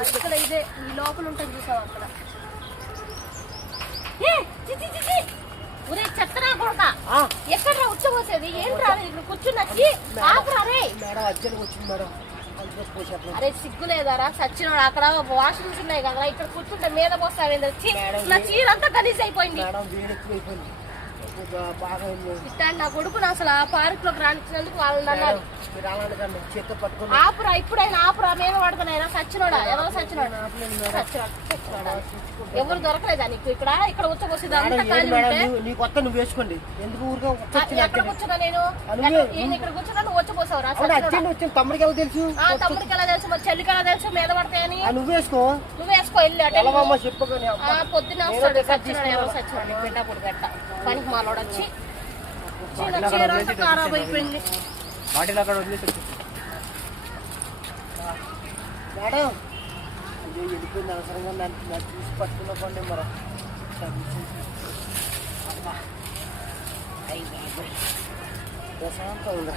ఇక్కడ ఇదే ఈ లోపల ఉంటుంది చూసావు అక్కడ. ఒరే చెత్తనా కొడక ఎక్కడ ఉచ్చబోసేది ఏంట్రా ఇక్కడ కూర్చున్నచ్చి ఆపరా రే. అరే సిగ్గు లేదారా సచ్చినోడు అక్కడ వాష్రూమ్స్ ఉన్నాయి కదా ఇక్కడ కూర్చుంటే మీద పోస్తావేంద్ర నా చీర అంతా గలీజ్ అయిపోయింది. నా కొడుకును అసలు ఆ పార్క్ లోకి రానిచ్చినందుకు వాళ్ళని అన్నారు ఆపురా ఇప్పుడైనా ఆపురా మీద పడుతున్నాయినా సచ్చినోడా ఎవరు సచ్చినోడా ఎవరు దొరకలేదా నీకు ఇక్కడ ఇక్కడ ఉచ్చబోసేది అంతా ఖాళీ ఉంటే ఎక్కడ కూర్చున్నా నేను ఇక్కడ కూర్చున్నా నువ్వు వచ్చపోసావురా తమ్ముడికి ఎలా తెలుసు తమ్ముడికి ఎలా తెలుసు మరి చెల్లికి ఎలా తెలుసు మీద పడతాయని నువ్వు వేసుకో వెళ్ళి పొద్దున్న వస్తాడు సచ్చినోడు ఎవరు సచ్చినోడు బిడ్డ పొడి గట్ట పనికి మాలోడు వచ్చి చీర అంతా ఖరాబ్ అయిపోయింది. మేడం వెళ్ళిపోయింది అవసరంగా నన్ను చూసి పట్టుకున్న పండి మరి ప్రశాంతంగా